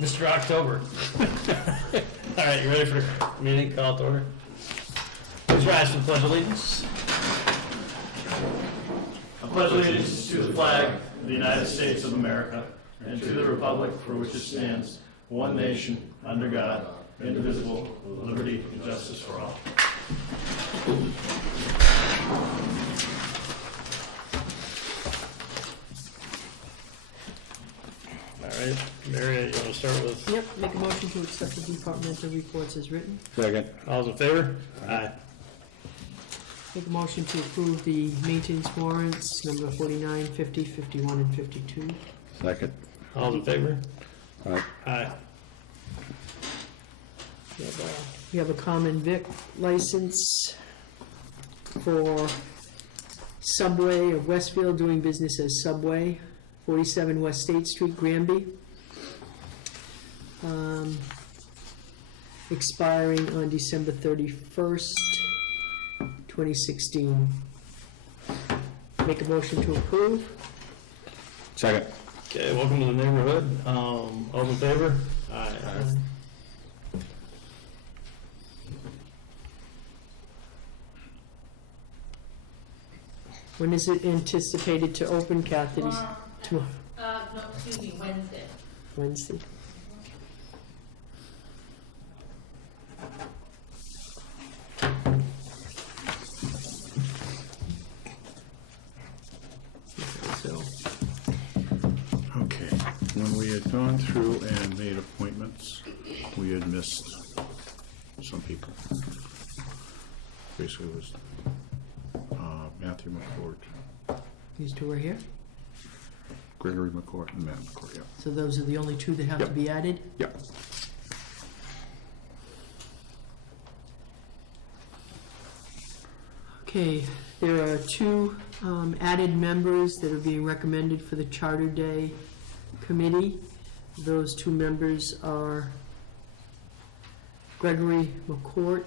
Mr. October. All right, you ready for the meeting? Call to order. Please rise for the Pledge of Allegiance. I pledge allegiance to the flag of the United States of America and to the republic for which it stands, one nation, under God, indivisible, with liberty and justice for all. All right, Mary, you want to start with? Yep, make a motion to accept the departmental reports as written. Second. All those in favor? Aye. Make a motion to approve the maintenance warrants, number 49, 50, 51, and 52. Second. All those in favor? Aye. Aye. We have a common vic license for Subway of Westfield, doing business as Subway, 47 West State Street, Granby. Expiring on December 31st, 2016. Make a motion to approve. Second. Okay, welcome to the neighborhood. All those in favor? Aye. When is it anticipated to open, Kathy? Tomorrow. No, excuse me, Wednesday. Wednesday. So, Okay, when we had gone through and made appointments, we had missed some people. Basically it was Matthew McCord, these two are here? Gregory McCord, and Matt McCord, yeah. So those are the only two that have to Yep. be added? Yeah. Okay, there are two added members that are being recommended for the Charter Day Committee. Those two members are Gregory McCourt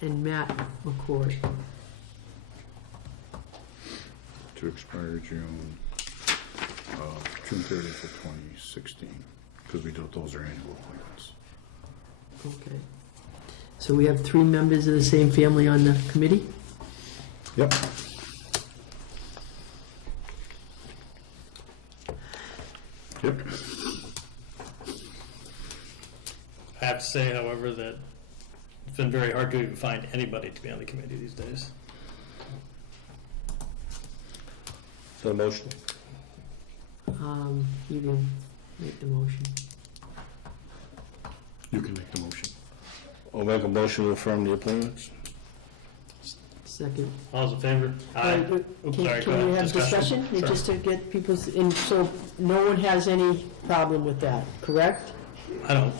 and Matt McCourt. To expire June 30th of 2016, because those are annual appointments. Okay. So we have three members of the same family on the committee? Yep. Yep. I have to say, however, that it's been very hard to even find anybody to be on the committee these days. So motion. You can make the motion. You can make the motion. I'll make a motion to affirm the appointments. Second. All those in favor? Aye. Oops, sorry, go Can we ahead. have discussion? Sure. Just to get people's, and so no one has any problem with that, correct? I don't,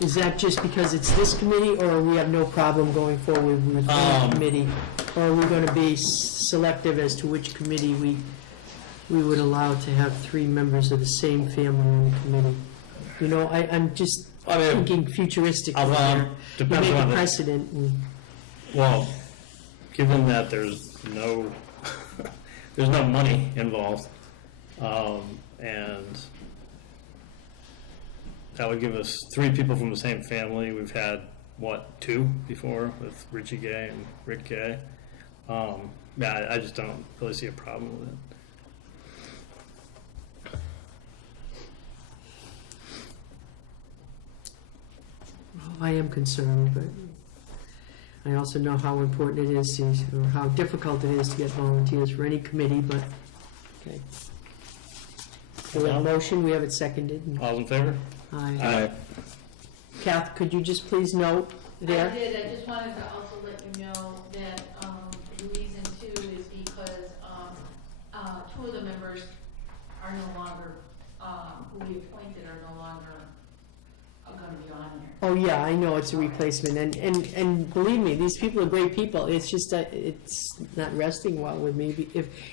Is that just because it's this committee, or we have no problem going forward with the committee? Or are we gonna be selective as to which committee we would allow to have three members of the same family on the committee? You know, I'm just thinking futuristic. You depends make on a the, precedent, and well, given that there's no, there's no money involved, and that would give us three people from the same family. We've had, what, two before with Richie Gay and Rick Gay. Yeah, I just don't really see a problem with it. I am concerned, but I also know how important it is to, or how difficult it is to get volunteers for any committee, but, okay. So we have a motion, we have it seconded. and All in favor? Aye. Kath, could you just please note there? I did, I just wanted to also let you know that, the reason too is because, two of the members are no longer, who we appointed are no longer gonna be on here. Oh, yeah, I know it's a replacement, and believe me, these people are great people, it's just that it's not resting well with me.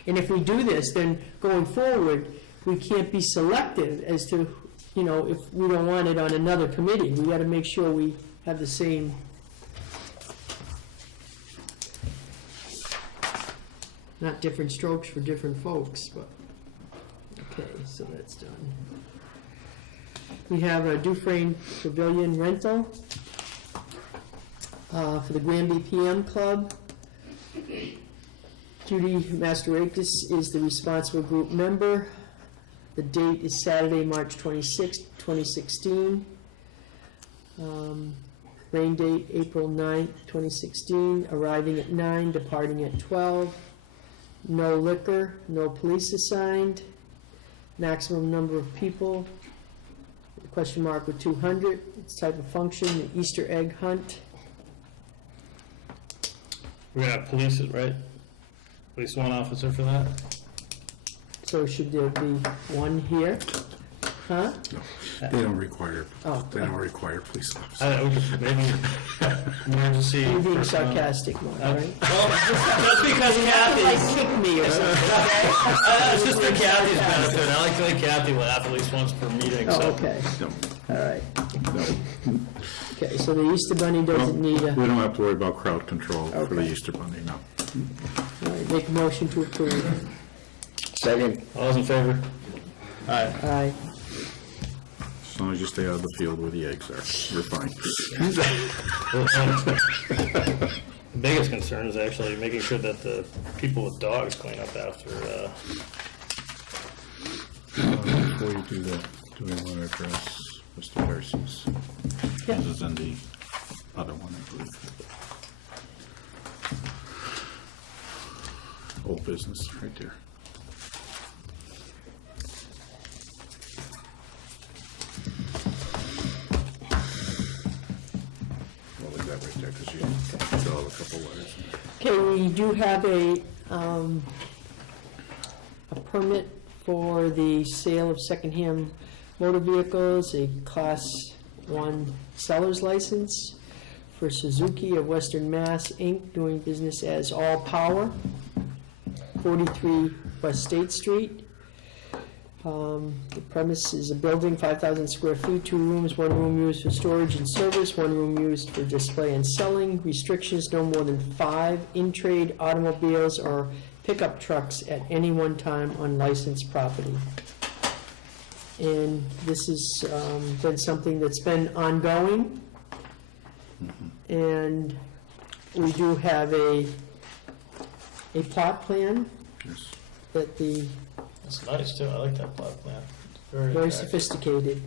If we do this, then going forward, we can't be selective as to, you know, if we don't want it on another committee. We gotta make sure we have the same. Not different strokes for different folks, but, Okay, so that's done. We have a Dufresne Pavilion rental for the Granby PM Club. Judy Masterakis is the responsible group member. The date is Saturday, March 26, 2016. Rain date, April 9th, 2016. Arriving at 9, departing at 12. No liquor, no police assigned. Maximum number of people, question mark with 200. Its type of function, the Easter egg hunt. We're gonna have police, right? At least one officer for that? So should there be one here? Huh? They don't require, Oh, they don't require police officers. Maybe emergency. you're being personnel. sarcastic, Mark, right? Just because Kathy's, Like kick me or something, okay? it's just for Kathy's benefit. I like to make Kathy laugh at least once per meeting, Oh, so. okay, No, all right. no. Okay, so the Easter Bunny doesn't need a, We don't have to worry about crowd control for the Okay. Easter Bunny, no. all right, make a motion to approve. Second. All those in favor? Aye. Aye. As long as you stay out of the field where the eggs are, you're fine. The biggest concern is actually making sure that the people with dogs clean up after, Before you do that, do we want to address Mr. Darcy's? Yeah. This is in the other one, I believe. Old business, right there. We'll leave that right there, because you still have a couple letters. Okay, we do have a permit for the sale of secondhand motor vehicles, a Class 1 seller's license for Suzuki of Western Mass, Inc., doing business as All Power, 43 West State Street. The premise is a building, 5,000 square feet, 2 rooms, 1 room used for storage and service, 1 room used for display and selling. Restrictions, no more than 5 in-trade automobiles or pickup trucks at any one time on licensed property. And this has been something that's been ongoing. And we do have a plot plan Yes. that the that's nice too. I like that plot plan. It's very very attractive. sophisticated.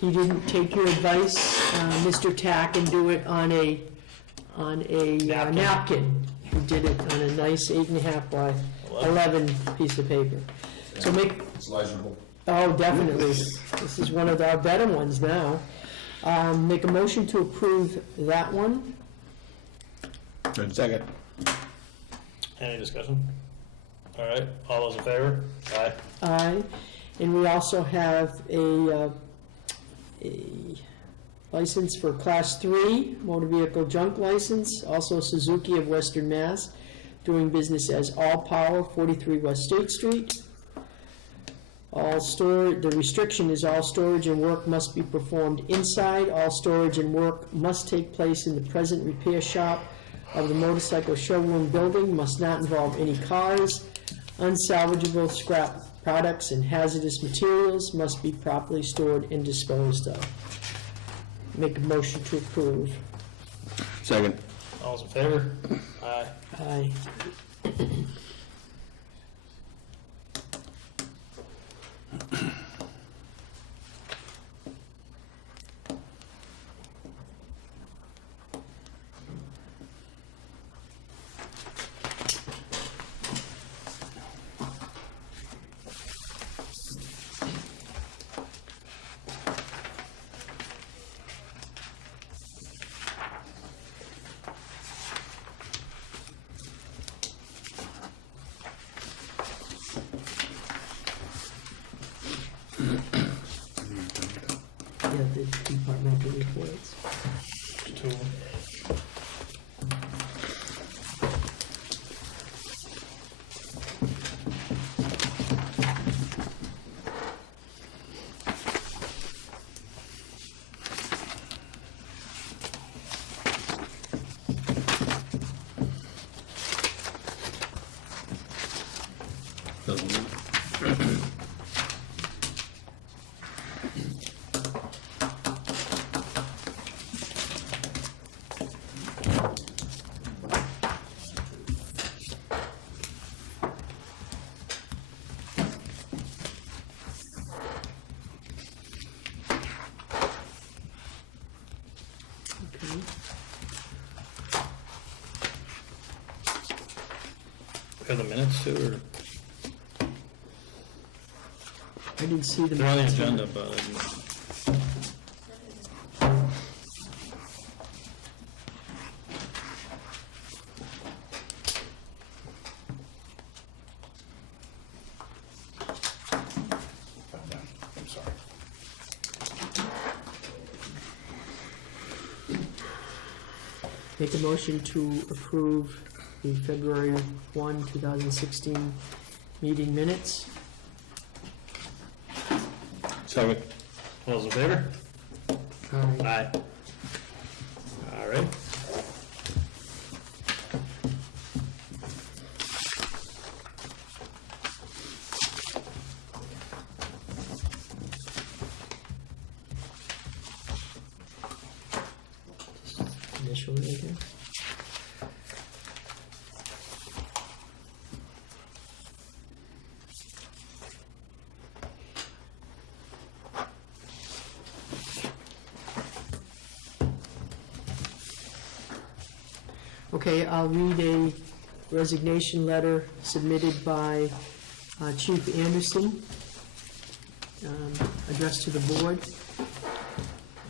He didn't take your advice, Mr. Tack, and do it on a napkin. He did it on a nice 8.5 by 11 piece of paper. So It's legible. oh, definitely. This is one of our better ones now. Make a motion to approve that one. Second. Any discussion? All right, all those in favor? Aye. Aye. And we also have a license for Class 3 motor vehicle junk license, also Suzuki of Western Mass, doing business as All Power, 43 West State Street. The restriction is all storage and work must be performed inside. All storage and work must take place in the present repair shop of the motorcycle showroom building, must not involve any cars. Unsalvageable scrap products and hazardous materials must be properly stored and disposed of. Make a motion to approve. Second. All those in favor? Aye. Aye. Okay. Are the minutes too, or I didn't see them. they're on the agenda, but I didn't. I'm sorry. Make a motion to approve the February 1, 2016 meeting minutes. Second. All those in favor? Aye. Aye. All right. Initially, I guess. Okay, I'll read a resignation letter submitted by Chief Anderson, addressed to the board.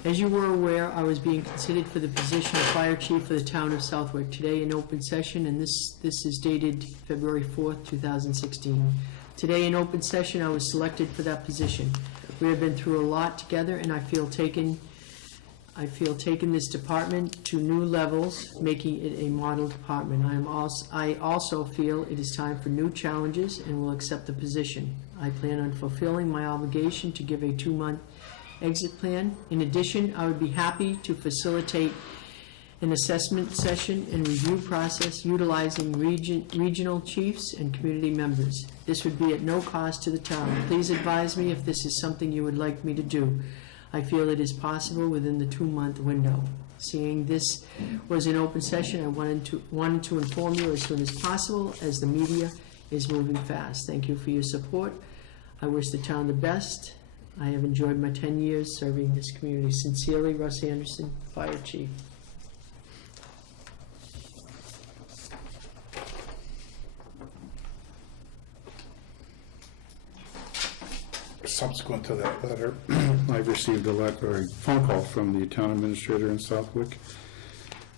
As you were aware, I was being considered for the position of fire chief for the town of Southwick today in open session, and this is dated February 4th, 2016. Today in open session, I was selected for that position. We have been through a lot together, and I feel taking this department to new levels, making it a model department. I also feel it is time for new challenges and will accept the position. I plan on fulfilling my obligation to give a 2-month exit plan. In addition, I would be happy to facilitate an assessment session and review process utilizing regional chiefs and community members. This would be at no cost to the town. Please advise me if this is something you would like me to do. I feel it is possible within the 2-month window. Seeing this was an open session, I wanted to inform you as soon as possible, as the media is moving fast. Thank you for your support. I wish the town the best. I have enjoyed my 10 years serving this community. Sincerely, Russ Anderson, Fire Chief. Subsequent to that letter, I received a phone call from the town administrator in Southwick.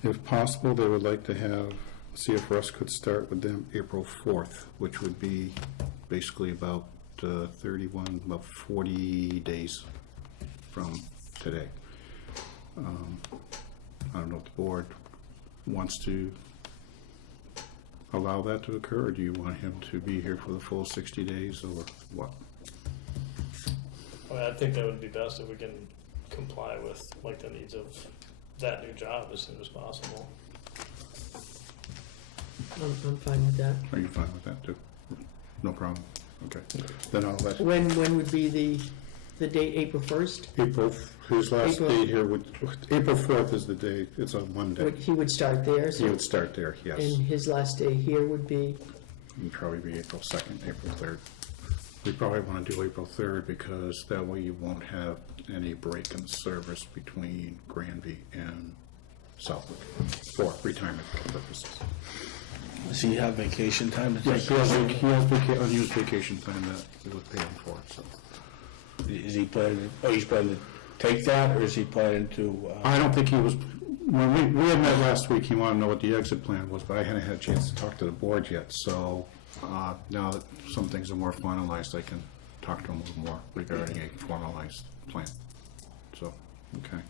If possible, they would like to see if Russ could start with them April 4th, which would be basically about 40 days from today. I don't know if the board wants to allow that to occur, or do you want him to be here for the full 60 days, or what? Well, I think that would be best if we can comply with like the needs of that new job as soon as possible. I'm fine with that. Are you fine with that too? No problem. Okay. Then I'll let When would be the date, April 1st? his last April- date here would, April 4th is the day, it's on Monday. He would start there, He so, would start there, yes. and his last day here would be, It'd probably be April 2nd, April 3rd. We probably want to do April 3rd because that way you won't have any break in service between Granby and Southwick for retirement purposes. Does he have vacation time to Yes, take? he has unused vacation time that we would pay him for, so. Is he planning, he's planning to take that, or is he planning to, I don't think he was, when we had met last week, he wanted to know what the exit plan was, but I hadn't had a chance to talk to the board yet, so now that some things are more finalized, I can talk to him a little more regarding a formalized plan. So, okay.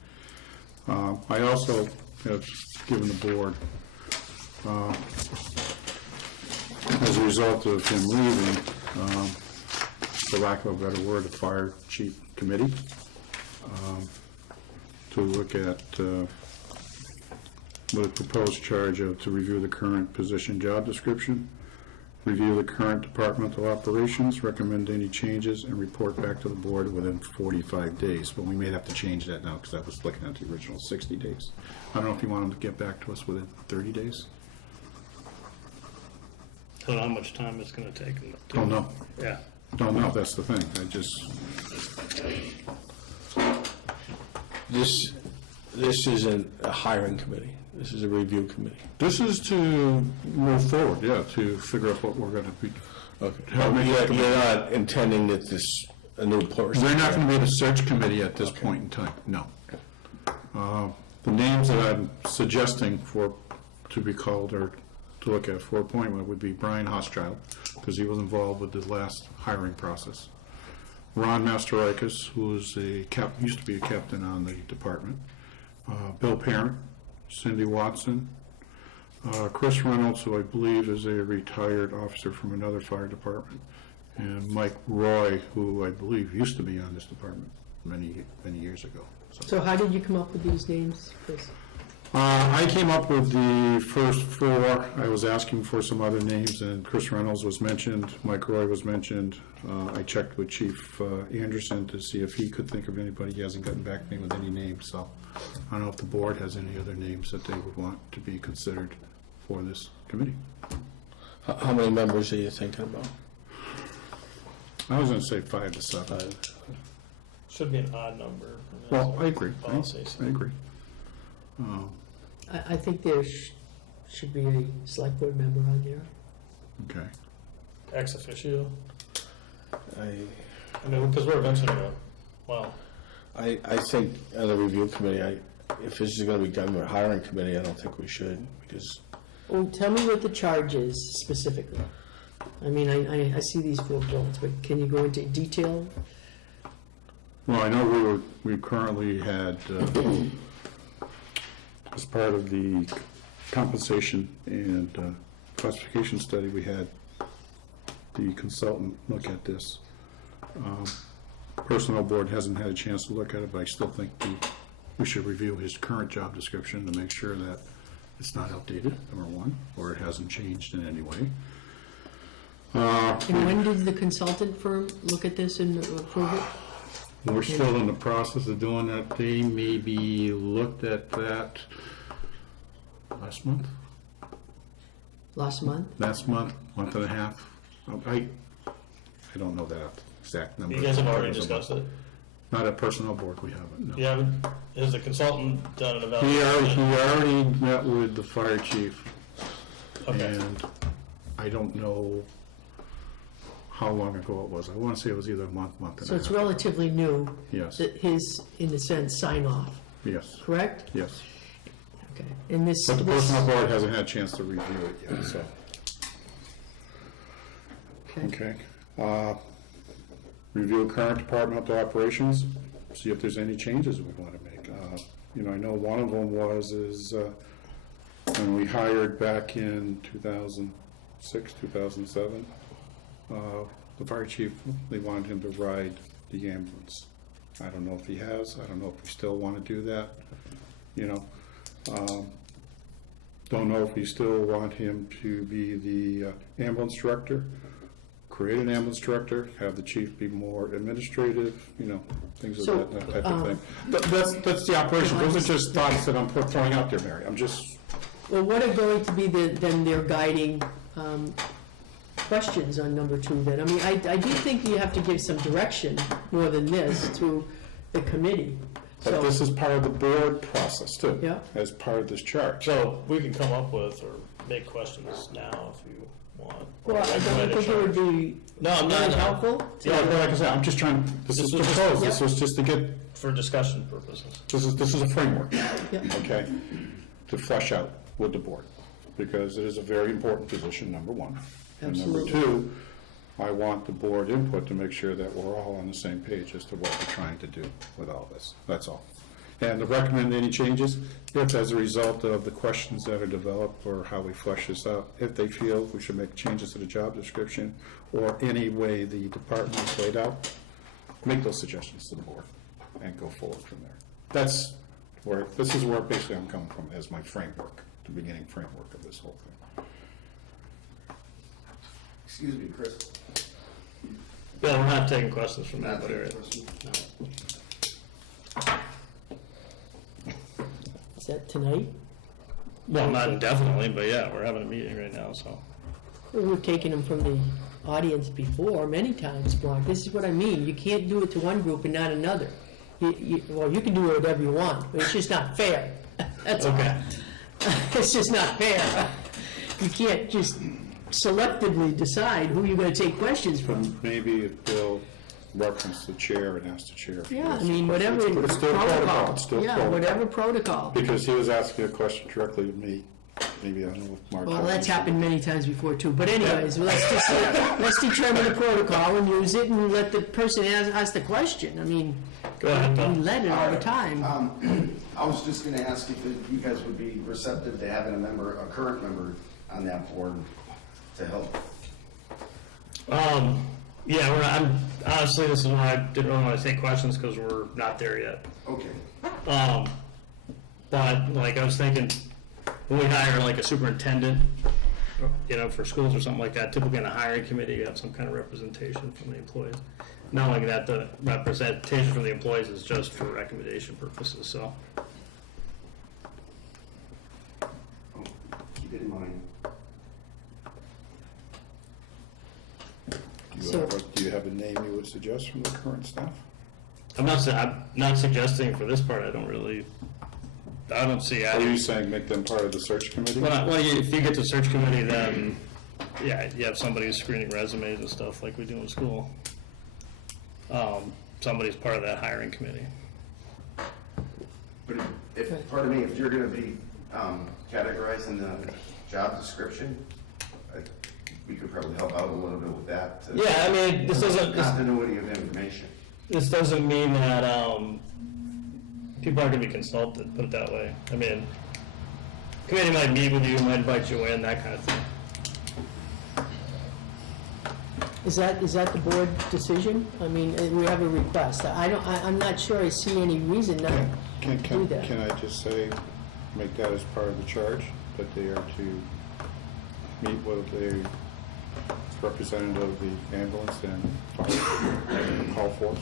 I also have given the board, as a result of him leaving, for lack of a better word, a fire chief committee, to look at with a proposed charge of to review the current position job description review the current departmental operations, recommend any changes, and report back to the board within 45 days. But we may have to change that now, because I was looking at the original 60 days. I don't know if you want them to get back to us within 30 days? I don't know how much time it's gonna take. them to- Don't know. Yeah. Don't know, that's the thing. I just, This isn't a hiring committee. This is a review committee. this is to move forward, yeah, to figure out what we're going to be. Okay. You're not intending that this, a new person? They're not going to be the search committee at this point in time, no. The names that I'm suggesting to be called or to look at for appointment would be Brian Hoschild, because he was involved with the last hiring process. Ron Masterikis, who is used to be a captain on the department. Bill Parent, Cindy Watson, Chris Reynolds, who I believe is a retired officer from another fire department, and Mike Roy, who I believe used to be on this department many years ago. So how did you come up with these names, Chris? I came up with the first four. I was asking for some other names, and Chris Reynolds was mentioned, Mike Roy was mentioned. I checked with Chief Anderson to see if he could think of anybody. He hasn't gotten back to me with any names, so I don't know if the board has any other names that they would want to be considered for this committee. How many members are you thinking about? I was going to say 5 to 7. Should be an odd number. Well, I agree. Policy, so. I agree. I think there should be a select board member on there. Okay. Ex officio. I I mean, because we're eventually gonna, well, I think on the review committee, if this is going to be government hiring committee, I don't think we should, because Well, tell me what the charge is specifically. I mean, I see these 4 bullets, but can you go into detail? Well, I know we currently had, as part of the compensation and classification study, we had the consultant look at this. Personnel board hasn't had a chance to look at it, but I still think we should review his current job description to make sure that it's not outdated, number one, or it hasn't changed in any way. And when did the consultant firm look at this and approve it? We're still in the process of doing that. They maybe looked at that last month, Last month? month and a half. I don't know that exact number. you guys have already discussed it. Not at personnel board, we haven't, no. You haven't, has the consultant done an He evaluation? already met with the fire chief, Okay, and I don't know how long ago it was. I want to say it was either a month and a half. So it's relatively new, Yes, that his, in a sense, sign off, yes, correct? yes. Okay. And this, But the personnel board hasn't had a chance to review it yet, so. okay. Okay. Review current departmental operations, see if there's any changes we want to make. I know one of them is when we hired back in 2006, 2007, the fire chief, they wanted him to ride the ambulance. I don't know if he has, I don't know if we still want to do that, Don't know if we still want him to be the ambulance director, create an ambulance director, have the chief be more administrative, things of So, that type of thing. That's the operation. Those are just thoughts that I'm throwing out there, Mary. I'm just, Well, what are going to be then their guiding questions on number 2 then? I mean, I do think you have to give some direction more than this to the committee. but So, this is part of the board process too. Yeah. As part of this charge. so we can come up with or make questions now if you want. well, I don't think it would be No, I'm very not, helpful. Yeah, but like I said, I'm just trying, this is proposed, this was just to get, for discussion purposes. this is a framework. Yeah. Okay, to flesh out with the board, because it is a very important position, number one. And number Absolutely. 2, I want the board input to make sure that we're all on the same page as to what we're trying to do with all this, that's all. And to recommend any changes, if as a result of the questions that are developed or how we flesh this out, if they feel we should make changes to the job description or any way the department is laid out, make those suggestions to the board and go forward from there. This is where basically I'm coming from as my framework, the beginning framework of this whole thing. Excuse me, Chris. Bill, we're not taking questions from anybody, right? Is that tonight? Well, not indefinitely, but yeah, we're having a meeting right now, so. We've taken them from the audience before, many times, Mark. This is what I mean. You can't do it to one group and not another. Well, you can do whatever you want, but it's just not fair. That's all. Okay. It's just not fair. You can't just selectively decide who you're gonna take questions from. Maybe if Bill referenced the chair and asked the chair. Yeah, I mean, whatever But it's still protocol, it's still Yeah, protocol. whatever protocol. Because he was asking a question directly to me. Maybe, I don't know if Mark. Well, that's happened many times before too, but anyways, let's determine the protocol and use it and let the person ask the question. I mean, Go ahead, we Bill. let it all the time. I was just gonna ask if you guys would be receptive to having a current member on that board to help. Yeah, I'm, honestly, this is why I didn't really want to take questions, because we're not there yet. Okay. But, like, I was thinking, when we hire, like, a superintendent, you know, for schools or something like that, typically in a hiring committee, you have some kind of representation from the employees. Not like that, the representation from the employees is just for recommendation purposes, so. Oh, keep it in mind. Do you have a name you would suggest from the current staff? I'm not suggesting for this part, I don't see. Are you saying make them part of the search committee? If you get to search committee, then, yeah, you have somebody who's screening resumes and stuff like we do in school. Somebody's part of that hiring committee. But pardon me, if you're gonna be categorizing the job description, we could probably help out a little bit with that. Yeah, I mean, this Continuity of information. doesn't mean that, people aren't gonna be consulted, put it that way. I mean, committee might meet with you, might invite you in, that kind of thing. Is that the board decision? I mean, we have a request. I'm not sure I see any reason not to do that. Can I just say, make that as part of the charge, that they are to meet with a representative of the ambulance and fire call force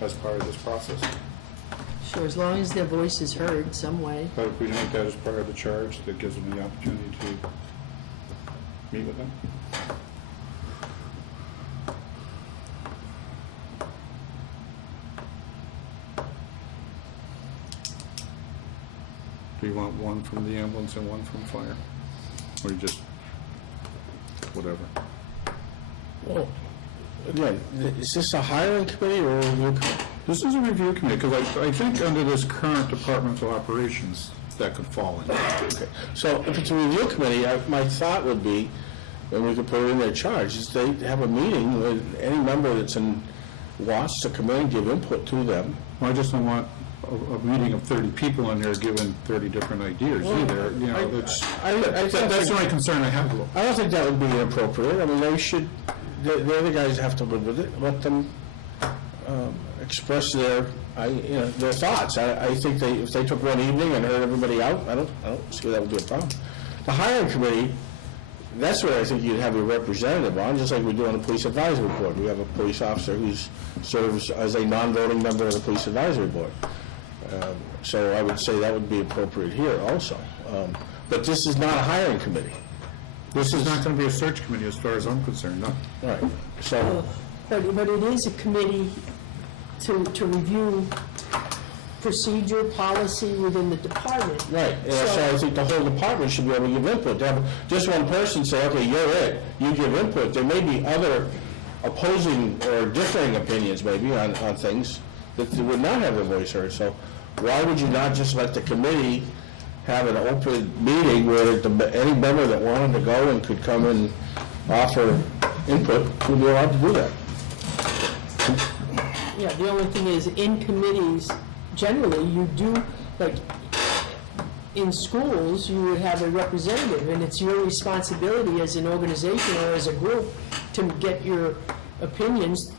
as part of this process? Sure, as long as their voice is heard some way. But if we make that as part of the charge, that gives them the opportunity to meet with them? Do you want one from the ambulance and one from fire? Or you just, whatever? Well, again, is this a hiring committee or a review committee? This is a review committee, because I think under this current departmental operations, that could fall in. Okay. So if it's a review committee, my thought would be, and we could put it in their charge, is they have a meeting with any member that's wants to come in and give input to them. Well, I just don't want a meeting of 30 people in there giving 30 different ideas either, you know, that's the only concern I have. I don't think that would be inappropriate. I mean, they should, the other guys have to live with it, let them express their thoughts. I think if they took one evening and heard everybody out, I don't see that would be a problem. The hiring committee, that's where I think you'd have a representative on, just like we do on the police advisory board. We have a police officer who serves as a non-voting member of the police advisory board. So I would say that would be appropriate here also. But this is not a hiring committee. This is not going to be a search committee as far as I'm concerned, no. Right. So, But it is a committee to review procedure, policy within the department. right. And so I think the whole department should be able to give input. To have just one person say, okay, you're it, you give input. There may be other opposing or differing opinions maybe on things that they would not have their voice heard. So why would you not just let the committee have an open meeting where any member that wanted to go and could come and offer input would be allowed to do that? Yeah, the only thing is, in committees, generally, you do, like, in schools, you would have a representative, and it's your responsibility as an organization or as a group to get your opinions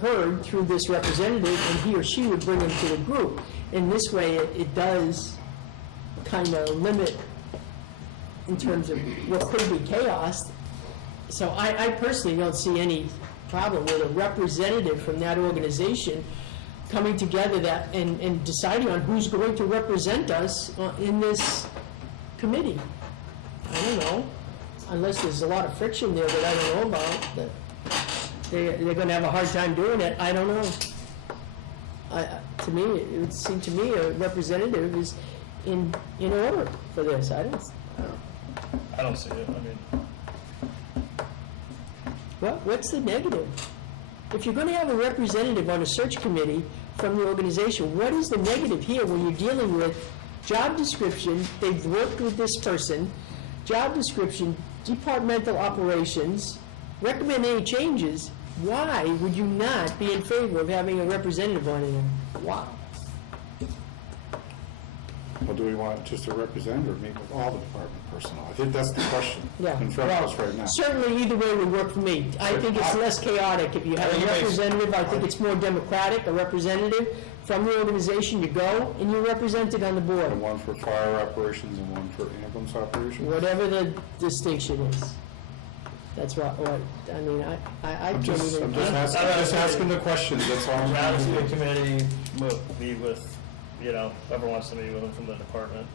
heard through this representative, and he or she would bring them to the group. In this way, it does kind of limit, in terms of what could be chaos, So I personally don't see any problem with a representative from that organization coming together and deciding on who's going to represent us in this committee. I don't know, unless there's a lot of friction there that I don't know about, that they're gonna have a hard time doing it, I don't know. To me, it would seem to me a representative is in order for this, I don't see it, I mean, Well, what's the negative? If you're gonna have a representative on a search committee from the organization, what is the negative here when you're dealing with job description, they've worked with this person, job description, departmental operations, recommend any changes, why would you not be in favor of having a representative on it? Why? Well, do we want just a representative or meet with all the department personnel? I think that's the question Yeah, in front of well, us right now. certainly either way would work for me. I think it's less chaotic if you have a representative, I think it's more democratic, a representative from the organization, you go and you're represented on the board. And one for fire operations and one for ambulance operations? Whatever the distinction is. That's I mean, I I'm can't just even. asking the questions, that's all I'm rather trying the to do. committee, meet with, whoever wants to meet with them from the department.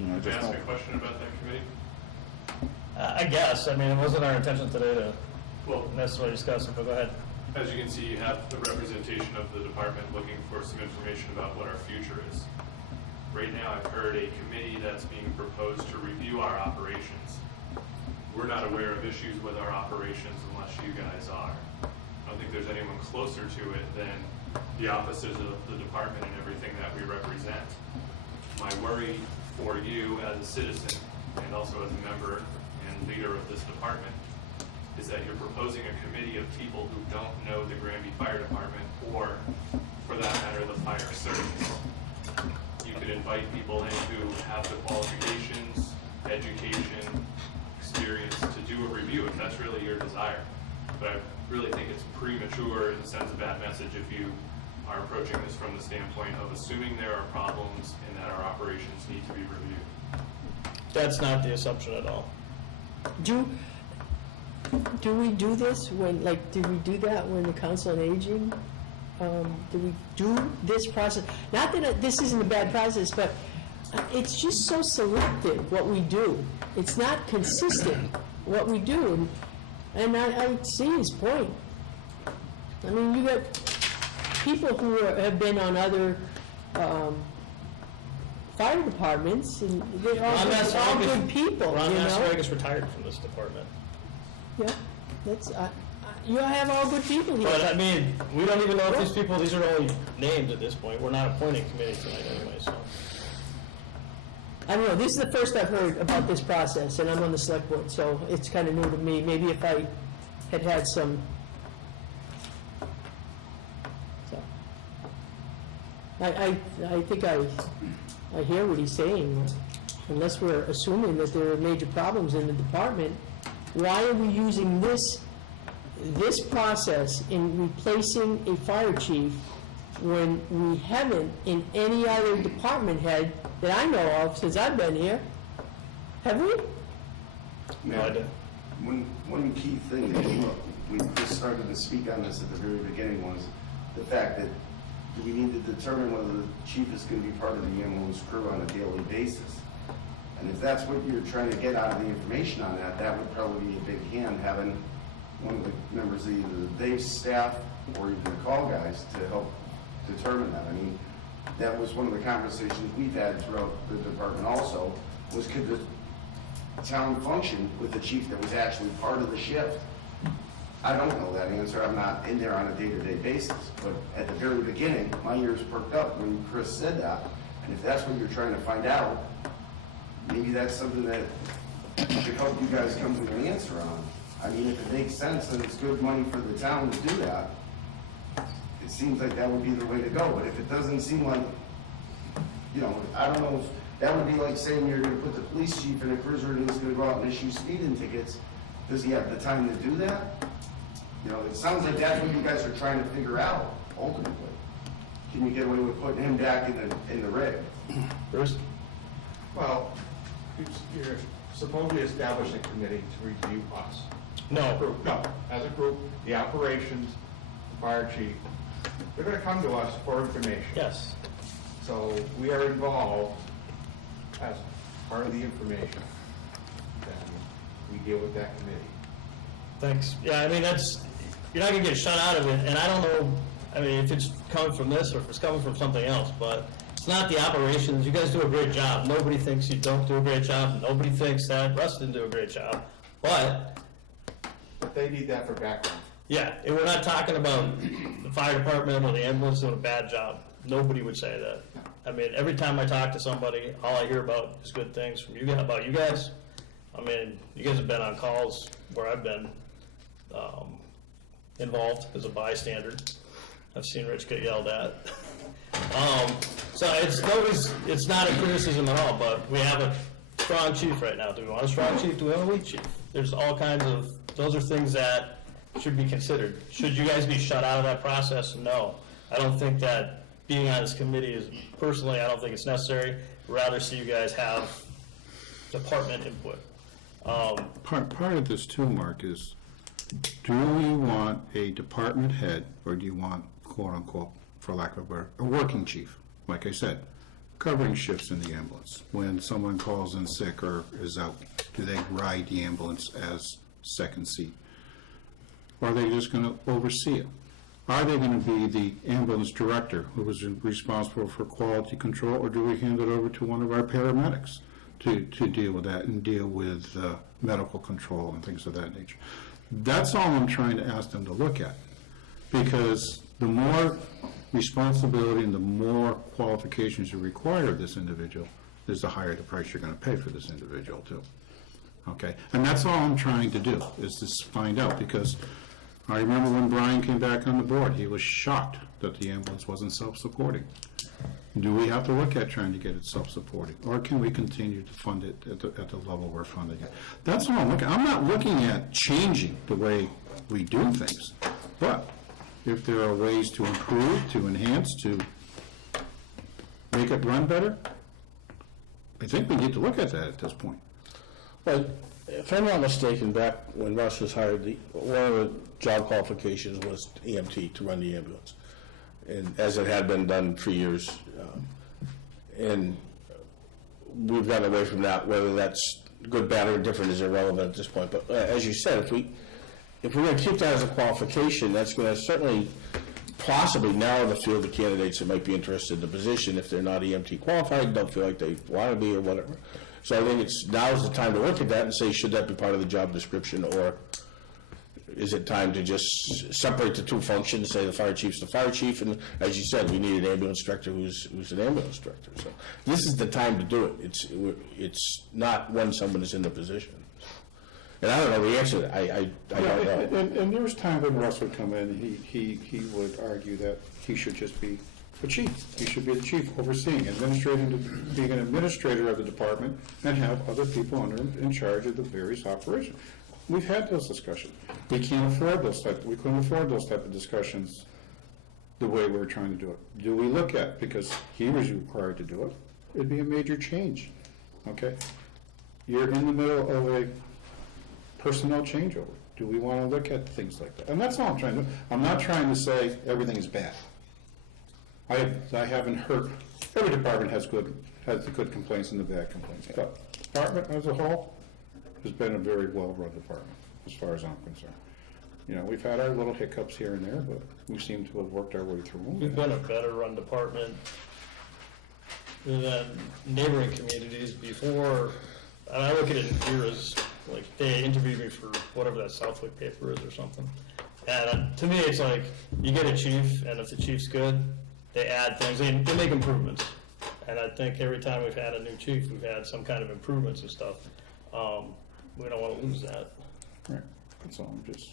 You know, Can I just ask don't- a question about that committee? I guess, I mean, it wasn't our intention today to Well, necessarily discuss it, but go ahead. as you can see, you have the representation of the department looking for some information about what our future is. Right now, I've heard a committee that's being proposed to review our operations. We're not aware of issues with our operations unless you guys are. I don't think there's anyone closer to it than the officers of the department and everything that we represent. My worry for you as a citizen and also as a member and leader of this department is that you're proposing a committee of people who don't know the Granby Fire Department or, for that matter, the fire service. You could invite people in who have the qualifications, education, experience to do a review if that's really your desire. But I really think it's premature and sends a bad message if you are approaching this from the standpoint of assuming there are problems and that our operations need to be reviewed. That's not the assumption at all. Do we do this when, did we do that when the Council on Aging? Do we do this process? Not that this isn't a bad process, but it's just so selective what we do. It's not consistent what we do, and I see his point. I mean, you got people who have been on other fire departments, and they're all good people, Ron you know? Massaregas is retired from this department. Yeah, that's, you have all good people here. But I mean, we don't even know if these are only names at this point. We're not appointing committee tonight anyway, so. I don't know, this is the first I've heard about this process, and I'm on the select board, so it's kind of new to me. Maybe if I had some, so. I think I hear what he's saying. Unless we're assuming that there are major problems in the department, why are we using this process in replacing a fire chief when we haven't in any other department head that I know of since I've been here? Have we? No idea. One key thing that came up when Chris started to speak on this at the very beginning was the fact that do we need to determine whether the chief is going to be part of the ambulance crew on a daily basis? And if that's what you're trying to get out of the information on that, that would probably be a big hand, having one of the members of either the day staff or even the call guys to help determine that. I mean, that was one of the conversations we've had throughout the department also, was could the town function with the chief that was actually part of the shift? I don't know that answer. I'm not in there on a day-to-day basis. But at the very beginning, my ears perked up when Chris said that. And if that's what you're trying to find out, maybe that's something that could help you guys come to an answer on. I mean, if it makes sense and it's good money for the town to do that, it seems like that would be the way to go. But if it doesn't seem like, I don't know, if that would be like saying you're gonna put the police chief in a cruiser and he's gonna go out and issue speeding tickets. Does he have the time to do that? It sounds like that's what you guys are trying to figure out, ultimately. Can you get away with putting him back in the rig? Bruce? Well, you're supposedly established a committee to review us. No, Group, no, as a group, the operations, the fire chief, they're gonna come to us for information. yes. So we are involved as part of the information. Then we deal with that committee. Thanks. Yeah, I mean, you're not gonna get shut out of it, and I don't know, I mean, if it's coming from this or if it's coming from something else, but it's not the operations. You guys do a great job. Nobody thinks you don't do a great job. Nobody thinks that Russ didn't do a great job. But, But they need that for background. yeah, and we're not talking about the fire department or the ambulance doing a bad job. Nobody would say that. I mean, every time I talk to somebody, all I hear about is good things from you guys, about you guys. I mean, you guys have been on calls where I've been involved as a bystander. I've seen Rich get yelled at. So it's not a criticism at all, but we have a strong chief right now. Do we want a strong chief? Do we want a weak chief? There's all kinds of, those are things that should be considered. Should you guys be shut out of that process? No. I don't think that being on this committee is, personally, I don't think it's necessary. I'd rather see you guys have department input. Part of this too, Mark, is do we want a department head, or do you want, quote unquote, for lack of a word, a working chief? Like I said, covering shifts in the ambulance. When someone calls in sick or is out, do they ride the ambulance as second seat? Or are they just gonna oversee it? Are they gonna be the ambulance director who is responsible for quality control, or do we hand it over to one of our paramedics to deal with that and deal with medical control and things of that nature? That's all I'm trying to ask them to look at, because the more responsibility and the more qualifications you require of this individual, is the higher the price you're gonna pay for this individual too. Okay, and that's all I'm trying to do, is to find out, because I remember when Brian came back on the board, he was shocked that the ambulance wasn't self-supporting. Do we have to look at trying to get it self-supporting, or can we continue to fund it at the level we're funding it? That's all I'm looking, I'm not looking at changing the way we do things, but if there are ways to improve, to enhance, to make it run better, I think we need to look at that at this point. Well, if I'm not mistaken, back when Russ was hired, one of the job qualifications was EMT, to run the ambulance, and as it had been done for years. And we've gotten away from that. Whether that's good, bad, or different is irrelevant at this point. But as you said, if we're going to keep that as a qualification, that's going to certainly possibly narrow the field of candidates that might be interested in the position if they're not EMT qualified, don't feel like they want to be or whatever. So I think now's the time to look at that and say, should that be part of the job description, or is it time to just separate the two functions, say the fire chief's the fire chief, and as you said, we need an ambulance director who's an ambulance director. So this is the time to do it. It's not when someone is in the position. And I don't know the answer. I don't know. And there was time when Russ would come in, he would argue that he should just be the chief. He should be the chief overseeing, being an administrator of the department, and have other people under him in charge of the various operations. We've had those discussions. We couldn't afford those type of discussions the way we were trying to do it. Do we look at, because he was required to do it, it'd be a major change, okay? You're in the middle of a personnel changeover. Do we want to look at things like that? And that's all I'm trying to do. I'm not trying to say everything is bad. I haven't heard, every department has the good complaints and the bad complaints. But the department as a whole has been a very well-run department, as far as I'm concerned. You know, we've had our little hiccups here and there, but we seem to have worked our way through them. We've been a better run department than neighboring communities before. And I look at it here as, like, they interviewed me for whatever that Southwick paper is or something. And to me, it's like, you get a chief, and if the chief's good, they add things, they make improvements. And I think every time we've had a new chief, we've had some kind of improvements and stuff. We don't want to lose that. Right, that's all, I'm just...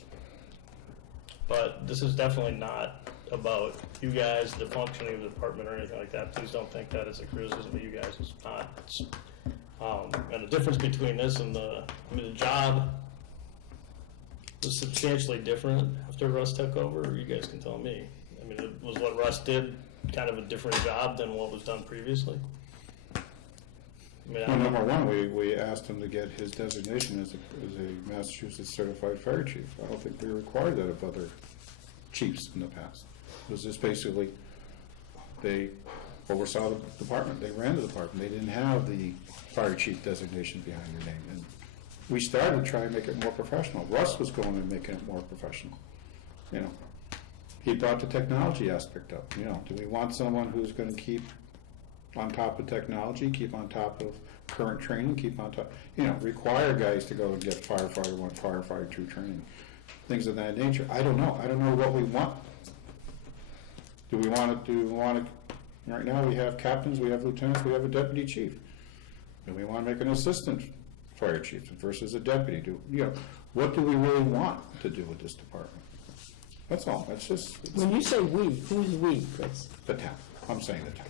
But this is definitely not about you guys, the functioning of the department or anything like that. Please don't think that it's a criticism of you guys. It's not. It's, and the difference between this and the job was substantially different after Russ took over. You guys can tell me. I mean, it was what Russ did kind of a different job than what was done previously. I mean, I Well, don't know. number one, we asked him to get his designation as a Massachusetts certified fire chief. I don't think we required that of other chiefs in the past. It was just basically, they oversaw the department, they ran the department, they didn't have the fire chief designation behind their name. And we started to try and make it more professional. Russ was going and making it more professional, you know. He brought the technology aspect up, you know. Do we want someone who's gonna keep on top of technology, keep on top of current training, keep on top, you know, require guys to go and get firefighter 1, firefighter 2 training, things of that nature. I don't know what we want. Do we want to, right now we have captains, we have lieutenants, we have a deputy chief. Do we want to make an assistant fire chief versus a deputy? What do we really want to do with this department? That's all, it's When you say we, who's we, Chris? the town, I'm saying the town.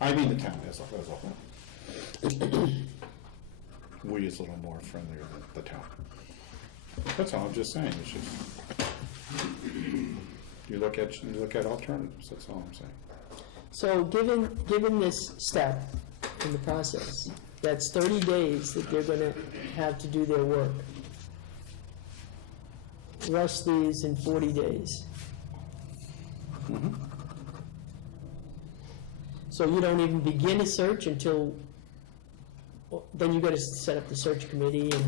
I mean the town as a whole. We is a little more friendlier than the town. That's all, I'm just saying, it's just, you look at alternatives, that's all I'm saying. So given this step in the process, that's 30 days that they're gonna have to do their work. Russ leaves in 40 days. So you don't even begin a search until, then you gotta set up the search committee and,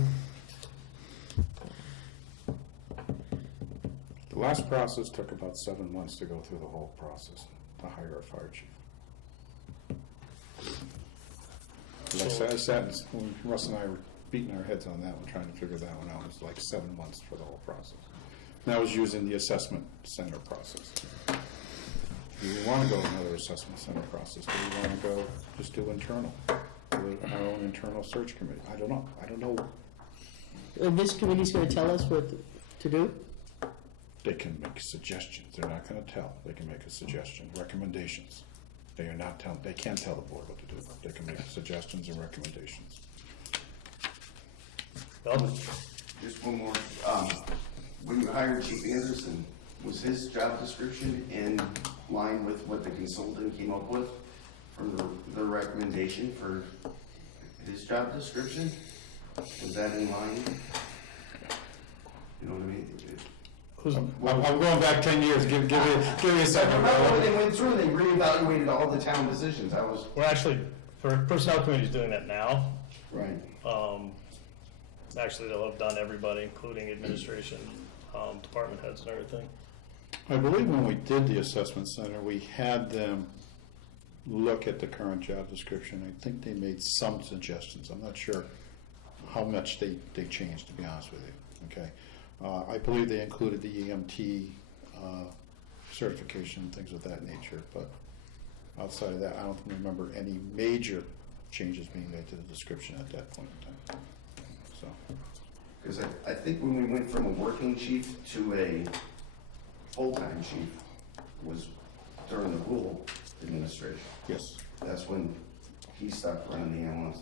The last process took about 7 months to go through the whole process, to hire a fire chief. I sat, when Russ and I were beating our heads on that one, trying to figure that one out, it was like 7 months for the whole process. And that was using the assessment center process. Do we want to go another assessment center process? Do we want to go just do internal? Do our own internal search committee? I don't know. and this committee's gonna tell us what to do? They can make suggestions. They're not going to tell. They can make a suggestion, recommendations. They are not telling. They can't tell the board what to do. They can make suggestions and recommendations. Just one more. When you hired Chief Anderson, was his job description in line with what the consultant came up with from the recommendation for his job description? Was that in line? You know what I mean? I'm going back 10 years. Give me a second. Remember when they went through, they reevaluated all the town decisions. We're actually, for personnel committee's doing that now. Right. Actually, they'll have done everybody, including administration, department heads and everything. I believe when we did the assessment center, we had them look at the current job description. I think they made some suggestions. I'm not sure how much they changed, to be honest with you. Okay. I believe they included the EMT certification and things of that nature, but outside of that, I don't remember any major changes being made to the description at that point in time. So, Because I think when we went from a working chief to a full-time chief was during the Rule administration. yes. That's when he stopped running the ambulance.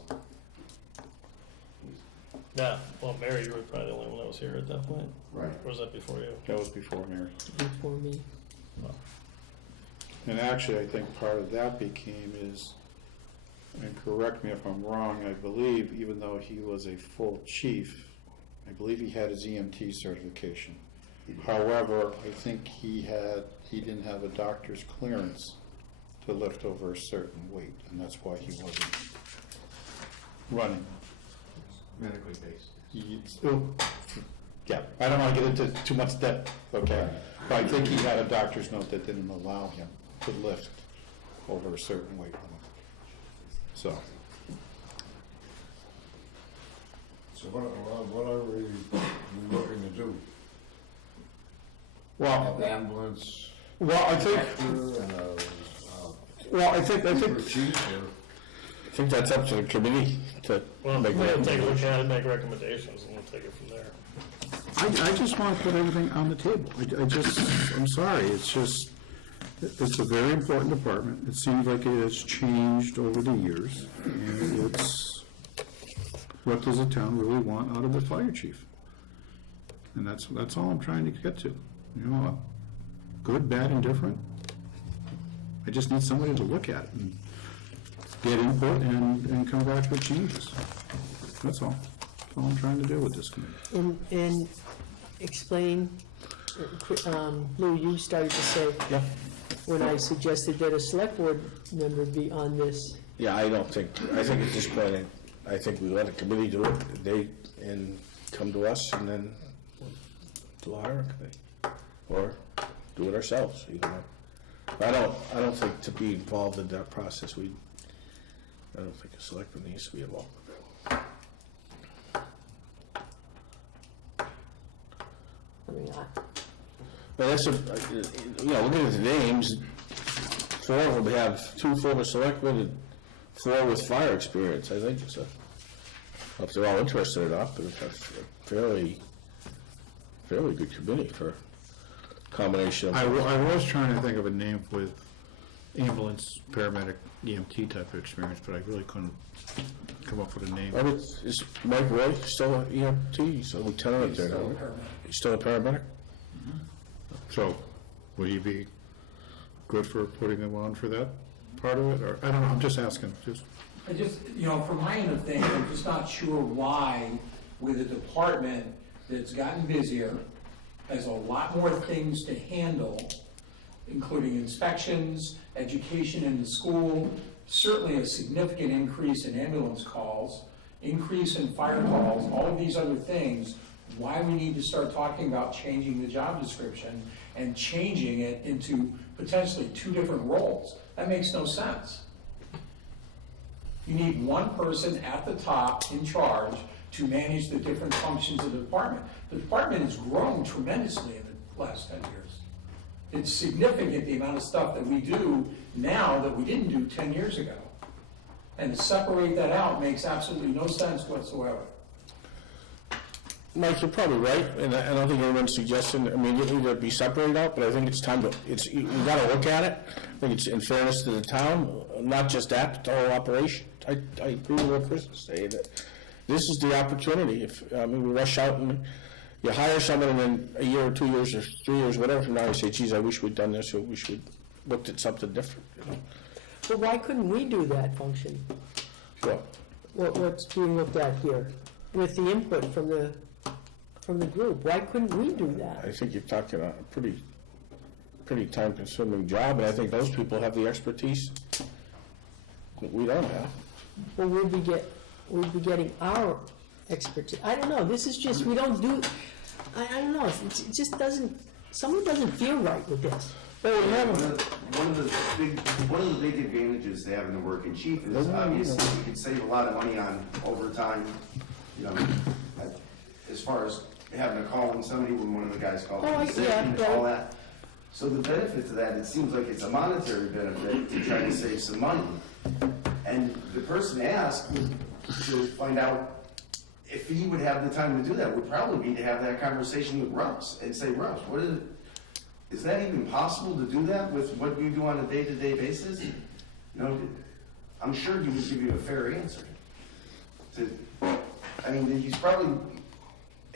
Yeah, well, Mary, you were probably the only one that was here at that point. Right. Or was that before you? That was before Mary. Before me. And actually, I think part of that became is, and correct me if I'm wrong, I believe even though he was a full chief, I believe he had his EMT certification. However, I think he didn't have a doctor's clearance to lift over a certain weight, and that's why he wasn't running. Medically based. Yeah, I don't want to get into too much depth, okay? But I think he had a doctor's note that didn't allow him to lift over a certain weight limit. So, So what are we looking to do? well, Have ambulance I think, director and I think, a chief or? I think that's up to the committee to Well, make we'll take a look recommendations. at it, make recommendations, and we'll take it from there. I just want to put everything on the table. I'm sorry, it's a very important department. It seems like it has changed over the years. And what does the town really want out of the fire chief? And that's all I'm trying to get to. You know, good, bad, and different. I just need somebody to look at it. And get input and come back with changes. That's all. That's all I'm trying to do with this committee. And explain, Lou, you started to say, Yeah. when I suggested that a select board member be on this. Yeah, I think at this point, I think we let the committee do it, and come to us, and then do a hiring committee, or do it ourselves, either way. I don't think to be involved in that process, I don't think a selectman needs to be involved. I mean, But that's looking at the names, 4 of them have 2 former selectmen and 4 with fire experience. I think it's if they're all interested or not, but it's a fairly good committee for a combination of. I was trying to think of a name with ambulance, paramedic, EMT type of experience, but I really couldn't come up with a name. Is Mike Roy still an EMT? He's a lieutenant up there now, right? He's still a paramedic? So, would he be good for putting him on for that part of it, or, I don't know, I'm just asking, I just, from my end of things, I'm just not sure why, with a department that's gotten busier, has a lot more things to handle, including inspections, education in the school, certainly a significant increase in ambulance calls, increase in fire calls, all of these other things, why we need to start talking about changing the job description and changing it into potentially 2 different roles. That makes no sense. You need one person at the top in charge to manage the different functions of the department. The department has grown tremendously in the last 10 years. It's significant, the amount of stuff that we do now that we didn't do 10 years ago. And to separate that out makes absolutely no sense whatsoever. Mike, you're probably right, and I don't think anyone's suggesting immediately that it be separated out, but I think it's time to, we gotta look at it. I think it's in fairness to the town, not just that, but the whole operation. I agree with what Chris is saying, that this is the opportunity. We rush out and you hire someone, and then a year or 2 years or 3 years, whatever from now, you say, geez, I wish we'd done this, or wish we'd looked at something different, but why couldn't we do that function? Sure. What's being looked at here, with the input from the group? Why couldn't we do that? I think you're talking a pretty time-consuming job, and I think those people have the expertise that we don't have. Well, we'd be getting our expertise. I don't know, this is just, we don't do, I don't know, it just doesn't, someone doesn't feel right with this. One of the big advantages to having the working chief is obviously you can save a lot of money on overtime, as far as having to call in somebody when one of the guys calls in sick and all that. So the benefit to that, it seems like it's a monetary benefit to try to save some money. And the person asked to find out if he would have the time to do that would probably be to have that conversation with Russ and say, Russ, is that even possible to do that with what you do on a day-to-day basis? I'm sure he would give you a fair answer.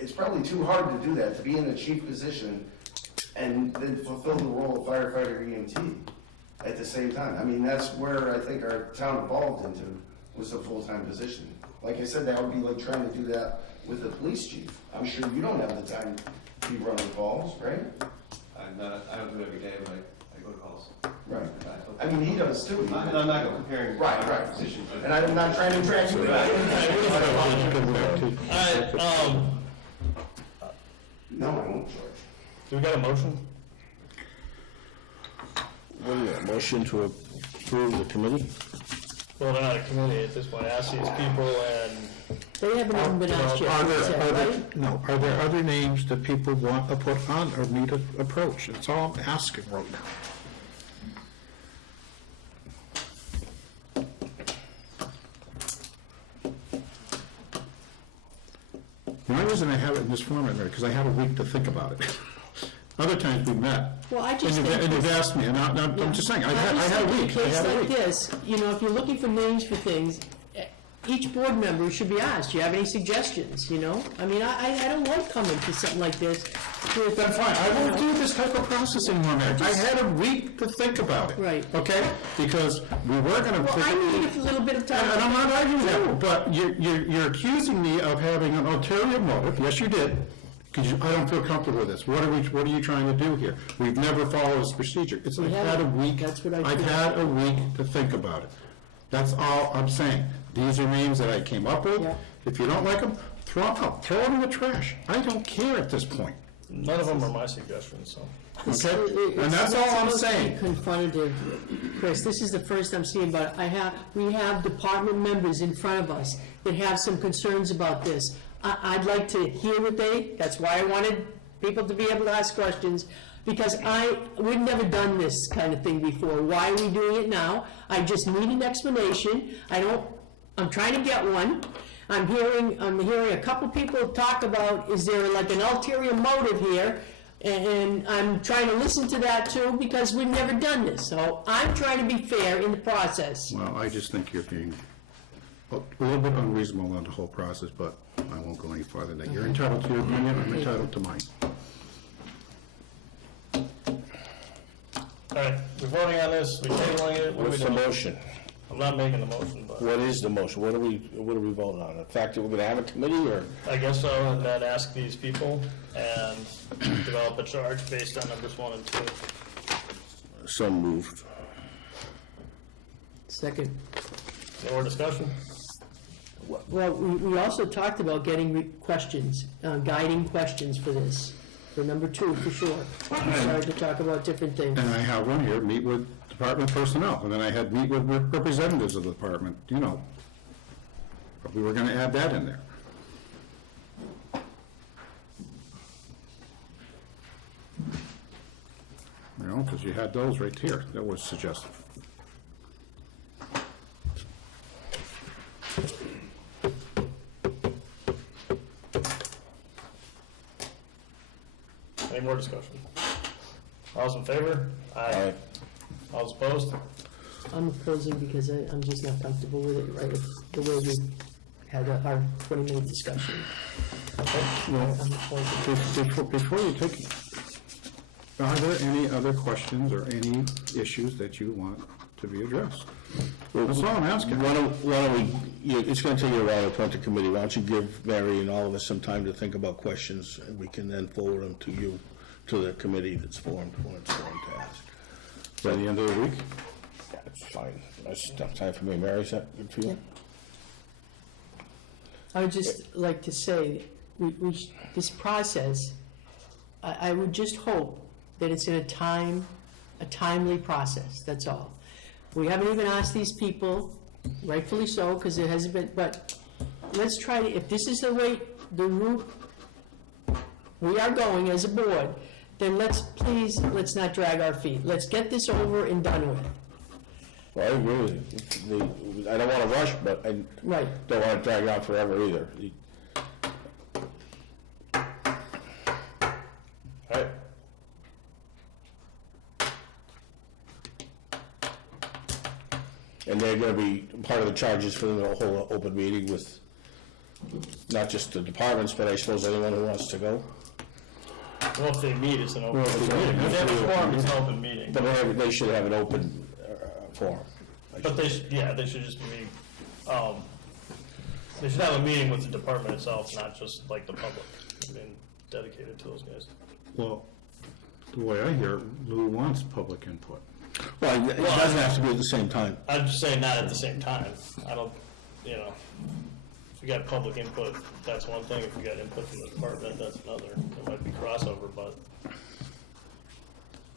It's probably too hard to do that, to be in a chief position and then fulfill the role of firefighter EMT at the same time. That's where I think our town evolved into, was a full-time position. Like I said, that would be like trying to do that with the police chief. I'm sure you don't have the time to be running calls, right? I don't do it every day, but I go to calls. Right. He does too. I'm not comparing. Right. Positions. And I'm not trying to drag you No, I won't, George. Do we got a motion? What do you got, motion to approve the committee? Well, they're not a committee at this point. Ask these people, and They haven't even been asked yet, right? Are there other names that people want to put on or need to approach? That's all I'm asking right now. The only reason I have it in this format, Mary, because I had a week to think about it. Other times we met. Well, I just And think. you've asked me, and I'm just saying, I had a week. In a case like this, if you're looking for names for things, each board member should be asked, do you have any suggestions, you know? I mean, I don't like coming to something like this with. Then fine, I won't do this type of process anymore, Mary. I had a week to think about it. Right. Okay? Because we were gonna. Well, I need a little bit of time. And I'm not arguing that, but you're accusing me of having an ulterior motive. Yes, you did. Because I don't feel comfortable with this. What are you trying to do here? We've never followed this procedure. I've had a week. That's what I I've feel. had a week to think about it. That's all I'm saying. These are names that I came up with. Yeah. If you don't like them, throw them out. Throw them in the trash. I don't care at this point. None of them are my suggestions, so. Okay? And that's all I'm saying. It's not supposed to be confrontative, Chris. This is the first I'm seeing about it. We have department members in front of us that have some concerns about this. I'd like to hear what that's why I wanted people to be able to ask questions, because we've never done this kind of thing before. Why are we doing it now? I just need an explanation. I'm trying to get one. I'm hearing a couple people talk about, is there like an ulterior motive here? And I'm trying to listen to that too, because we've never done this. So I'm trying to be fair in the process. Well, I just think you're being a little bit unreasonable on the whole process, but I won't go any farther than that. You're entitled to your opinion, I'm entitled to mine. All right, we're voting on this, we're tabling it, what are we What's the doing? motion? I'm not making the motion, but What is the motion? What are we voting on? The fact that we're gonna have a committee, or? I guess so, and then ask these people and develop a charge based on numbers 1 and 2. So moved. Second. Any more discussion? Well, we also talked about getting questions, guiding questions for this, for number 2, for sure. We started to talk about different things. And I have one here, meet with department personnel, and then I had meet with representatives of the department, you know. But we were gonna add that in there. You know, because you had those right here, that was suggested. Any more discussion? All's in favor? Aye. All's opposed? I'm opposing because I'm just not comfortable with it, right, the way we had our 20-minute discussion. Well, I'm opposing. before you take, are there any other questions or any issues that you want to be addressed? That's all I'm asking. Why don't we, it's gonna take you a while to appoint a committee. Why don't you give Mary and all of us some time to think about questions, and we can then forward them to you, to the committee that's formed, when it's formed to ask. By the end of the week? That's fine. That's enough time for me. Mary, is that good for you? I would just like to say, this process, I would just hope that it's in a timely process, that's all. We haven't even asked these people, rightfully so, because it hasn't been, but let's try to, if this is the route we are going as a board, then let's not drag our feet. Let's get this over and done with. Well, I agree with you. I don't wanna rush, but I Right. don't wanna drag it out forever either. All right. And they're gonna be, part of the charges for the whole open meeting with not just the departments, but I suppose anyone who wants to go. Well, if they meet, it's an open Well, if they meeting. meet, If they have a it's- forum, it's an open meeting. But they should have an open forum. But they should just be, they should have a meeting with the department itself, not just like the public, being dedicated to those guys. Well, the way I hear it, Lou wants public input. Well, it doesn't have to be at the same time. I'm just saying not at the same time. I don't, if you got public input, that's one thing. If you got input from the department, that's another. There might be crossover, but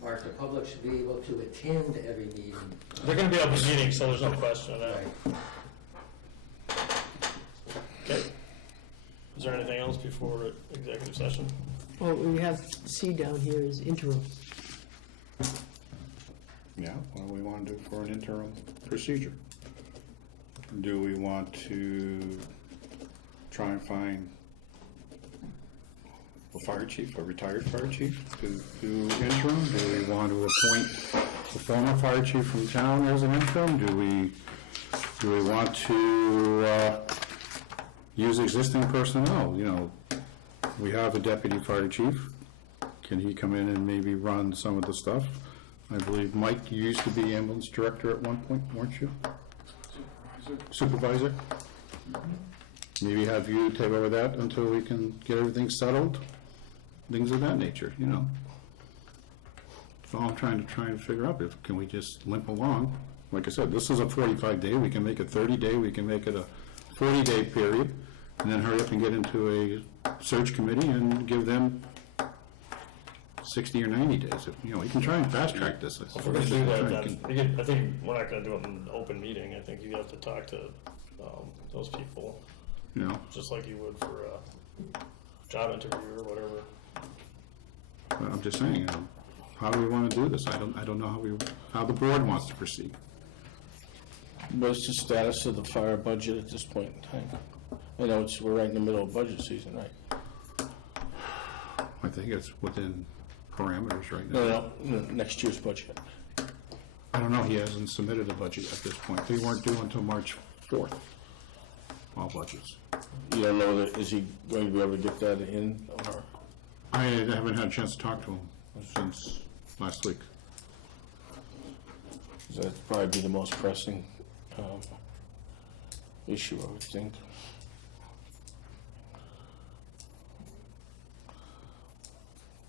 Mark, the public should be able to attend every meeting. they're gonna be open meetings, so there's no question of that. Right. Okay. Is there anything else before executive session? Well, we have C down here is interim. Yeah, what do we want to do for an interim procedure? Do we want to try and find a fire chief, a retired fire chief, to do interim? Do we want to appoint a former fire chief from town as an interim? Do we Do we want to use existing personnel? You know, we have a deputy fire chief. Can he come in and maybe run some of the stuff? I believe, Mike, you used to be ambulance director at one point, weren't you? Supervisor? Maybe have you take over that until we can get everything settled? Things of that nature, you know? So I'm trying to figure out if, can we just limp along? Like I said, this is a 45-day, we can make it 30-day, we can make it a 40-day period, and then hurry up and get into a search committee and give them 60 or 90 days. You know, we can try and fast track this. If we're gonna do that, then, I think we're not gonna do it in an open meeting. I think you have to talk to, those people, You know, just like you would for a job interview or whatever. but I'm just saying, how do we want to do this? I don't know how the board wants to proceed. What's the status of the fire budget at this point in time? I know we're right in the middle of budget season, right? I think it's within parameters right now. No, next year's budget. I don't know, he hasn't submitted a budget at this point. They weren't due until March 4th, all budgets. You don't know, is he going to be able to get that in, or? I haven't had a chance to talk to him since last week. That'd probably be the most pressing issue, I would think.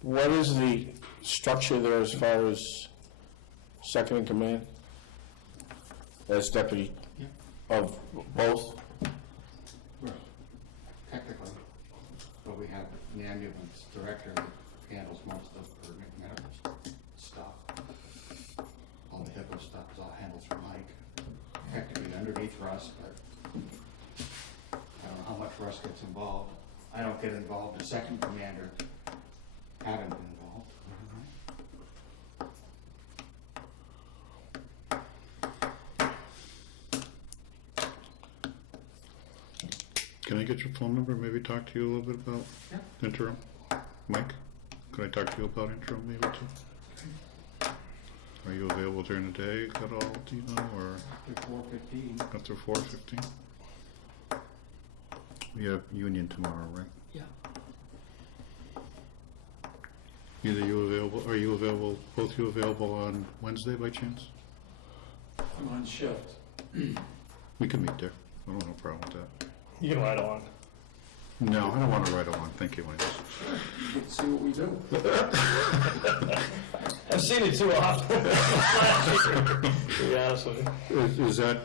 What is the structure there as far as second in command? As deputy of both? Well, technically, but we have the ambulance director that handles most of the medical stuff. All the HIPAA stuff is all handled through Mike. Technically underneath Russ, but I don't know how much Russ gets involved. I don't get involved. The second commander haven't been involved. Can I get your phone number, maybe talk to you a little bit about interim? Mike, could I talk to you about interim maybe too? Are you available during the day at all, do you know, or After 4:15. after 4:15? We have union tomorrow, right? Yeah. Either you available, are you available, both you available on Wednesday by chance? I'm on shift. We can meet there, I don't have a problem with that. You can ride along. No, I don't want to ride along, thank you, Wayne. Let's see what we do. I've seen it too often. To be honest with you. Is that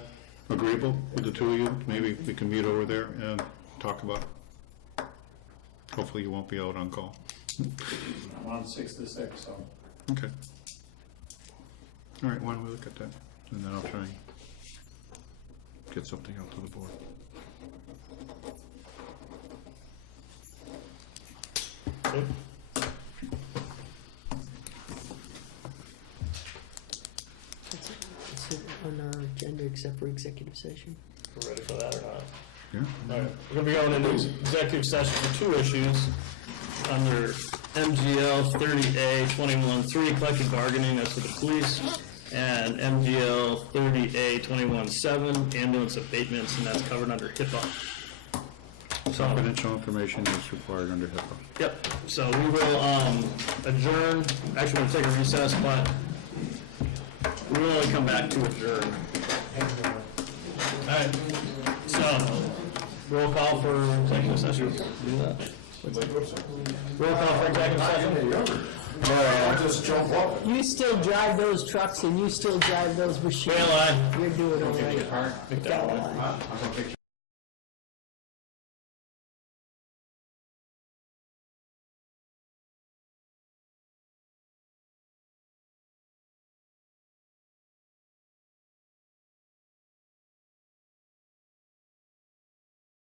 agreeable with the two of you? Maybe we can meet over there and talk about it. Hopefully you won't be out on call. I'm on 6 to 6, so. Okay. All right, why don't we look at that? And then I'll try and get something out to the board. Good. That's it on our agenda except for executive session. We're ready for that or not? Yeah? All right, we're gonna be going into executive session for two issues under MGL 30A 21-3, collective bargaining, that's for the police, and MGL 30A 21-7, ambulance abatements, and that's covered under HIPAA. So, Confidential information is required under HIPAA. yep, so we will adjourn, actually we're gonna take a recess, but we will only come back to adjourn. Alright, so, roll call for executive session. Do that. Roll call for executive session. You still drive those trucks and you still drive those machines. Bail line. You're doing all right. Big down line. I'll go fix your